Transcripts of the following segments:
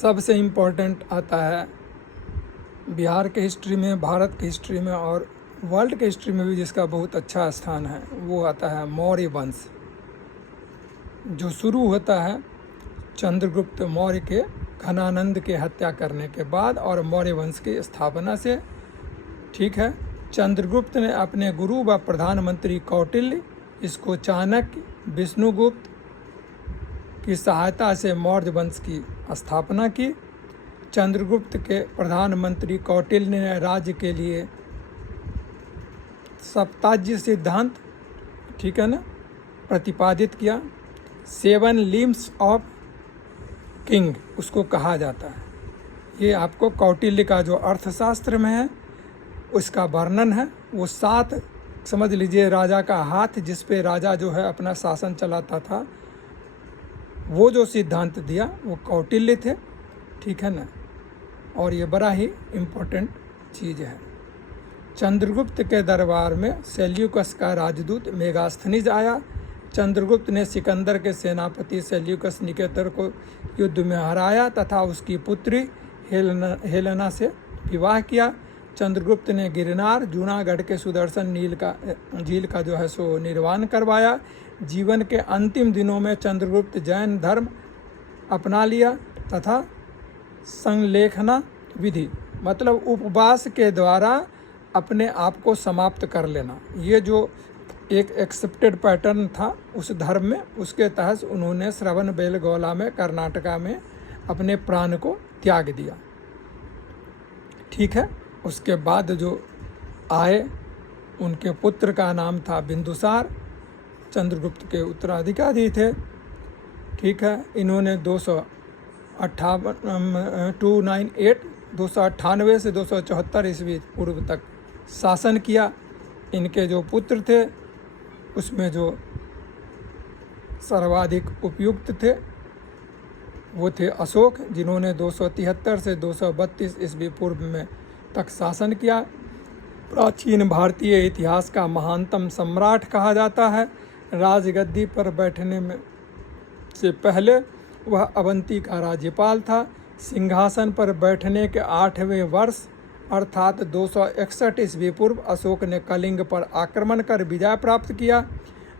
सबसे इम्पोर्टेंट आता है बिहार के हिस्ट्री में, भारत के हिस्ट्री में और वर्ल्ड के हिस्ट्री में भी जिसका बहुत अच्छा स्थान है, वो आता है मौर्य वंश, जो शुरू होता है चंद्रगुप्त मौर्य के घनानंद के हत्या करने के बाद और मौर्य वंश की स्थापना से। ठीक है, चंद्रगुप्त ने अपने गुरु व प्रधानमंत्री कौटिल्य, इसको चाणक्य, विष्णुगुप्त की सहायता से मौर्य वंश की स्थापना की। चंद्रगुप्त के प्रधानमंत्री कौटिल्य ने राज्य के लिए सप्ताज्य सिद्धांत, ठीक है ना, प्रतिपादित किया। 7 लिम्स ऑफ किंग उसको कहा जाता है। ये आपको कौटिल्य का जो अर्थशास्त्र में है उसका वर्णन है। वो 7 समझ लीजिए राजा का हाथ, जिस पे राजा जो है अपना शासन चलाता था, वो जो सिद्धांत दिया वो कौटिल्य थे। ठीक है ना, और ये बड़ा ही इम्पोर्टेंट चीज़ है। चंद्रगुप्त के दरबार में सेल्यूकस का राजदूत मेगास्थनीज आया। चंद्रगुप्त ने सिकंदर के सेनापति सेल्यूकस निकेतर को युद्ध में हराया तथा उसकी पुत्री हेलेना से विवाह किया। चंद्रगुप्त ने गिरनार, जूनागढ़ के सुदर्शन झील का जो है सो निर्माण करवाया। जीवन के अंतिम दिनों में चंद्रगुप्त जैन धर्म अपना लिया तथा संलेखना विधि, मतलब उपवास के द्वारा अपने आप को समाप्त कर लेना, ये जो एक एक्सेप्टेड पैटर्न था उस धर्म में, उसके तहत उन्होंने श्रवणबेलगोला में कर्नाटका में अपने प्राण को त्याग दिया। ठीक है, उसके बाद जो आए उनके पुत्र का नाम था बिंदुसार, चंद्रगुप्त के उत्तराधिकारी थे। ठीक है, इन्होंने 298 से 274 ईस्वी पूर्व तक शासन किया। इनके जो पुत्र थे उसमें जो सर्वाधिक उपयुक्त थे वो थे अशोक, जिन्होंने 273 से 232 ईस्वी पूर्व में तक शासन किया। प्राचीन भारतीय इतिहास का महानतम सम्राट कहा जाता है। राजगद्दी पर बैठने में से पहले वह अवंती का राज्यपाल था। सिंहासन पर बैठने के 8वें वर्ष अर्थात 261 ईस्वी पूर्व अशोक ने कलिंग पर आक्रमण कर विजय प्राप्त किया,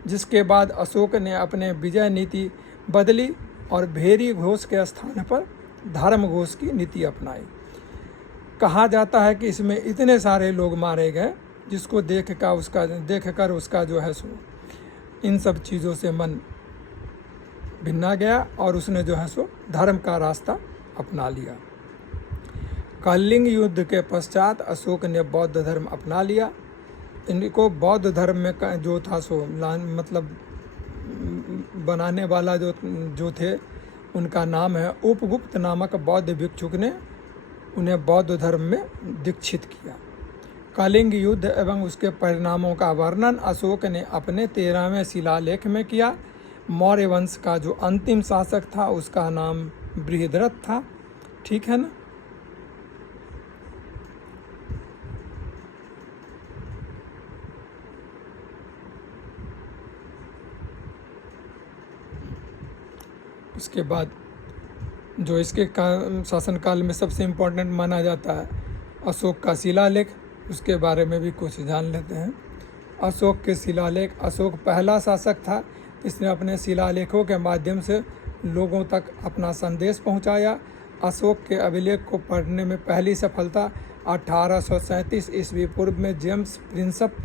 जिसके बाद अशोक ने अपने विजय नीति बदली और भेरी घोष के स्थान पर धर्म घोष की नीति अपनाई। कहा जाता है कि इसमें इतने सारे लोग मारे गए जिसको देखकर उसका जो है सो इन सब चीज़ों से मन भिन्ना गया और उसने जो है सो धर्म का रास्ता अपना लिया। कलिंग युद्ध के पश्चात अशोक ने बौद्ध धर्म अपना लिया। इनको बौद्ध धर्म में जो था सो मतलब बनाने वाला जो थे उनका नाम है उपगुप्त नामक बौद्ध भिक्षुक ने उन्हें बौद्ध धर्म में दीक्षित किया। कलिंग युद्ध एवं उसके परिणामों का वर्णन अशोक ने अपने 13वें शिलालेख में किया। मौर्य वंश का जो अंतिम शासक था उसका नाम बृहद्रथ था। ठीक है ना, उसके बाद जो इसके शासनकाल में सबसे इम्पोर्टेंट माना जाता है अशोक का शिलालेख, उसके बारे में भी कुछ जान लेते हैं। अशोक के शिलालेख। अशोक पहला शासक था जिसने अपने शिलालेखों के माध्यम से लोगों तक अपना संदेश पहुंचाया। अशोक के अभिलेख को पढ़ने में पहली सफलता 1837 ईस्वी पूर्व में जेम्स प्रिंसप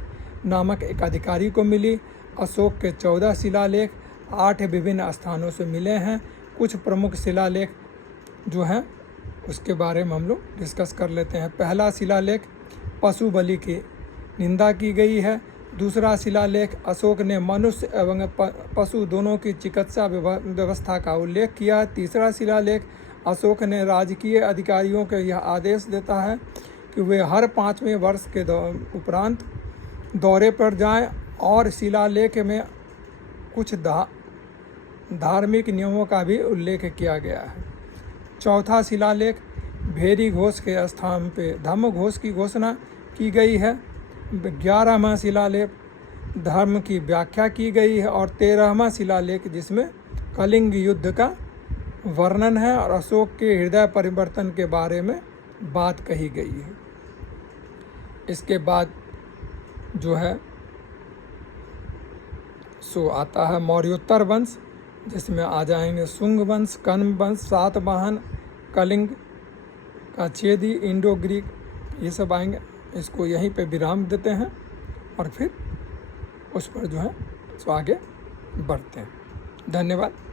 नामक एक अधिकारी को मिली। अशोक के 14 शिलालेख 8 विभिन्न स्थानों से मिले हैं। कुछ प्रमुख शिलालेख जो हैं उसके बारे में हम लोग डिस्कस कर लेते हैं। पहला शिलालेख पशु बलि की निंदा की गई है। दूसरा शिलालेख अशोक ने मनुष्य एवं पशु दोनों की चिकित्सा व्यवस्था का उल्लेख किया। तीसरा शिलालेख अशोक ने राजकीय अधिकारियों को यह आदेश देता है कि वे हर 5वें वर्ष के उपरांत दौरे पर जाएं और शिलालेख में कुछ धार्मिक नियमों का भी उल्लेख किया गया है। चौथा शिलालेख भेरी घोष के स्थान पे धम्म घोष की घोषणा की गई है। 11वां शिलालेख धर्म की व्याख्या की गई है और 13वां शिलालेख जिसमें कलिंग युद्ध का वर्णन है और अशोक के हृदय परिवर्तन के बारे में बात कही गई है। इसके बाद जो है सो आता है मौर्योत्तर वंश, जिसमें आ जाएंगे शुंग वंश, कण्व वंश, सातवाहन, कलिंग का छेदी, इंडो ग्रीक, ये सब आएंगे। इसको यहीं पे विराम देते हैं और फिर उस पर जो है सो आगे बढ़ते हैं। धन्यवाद।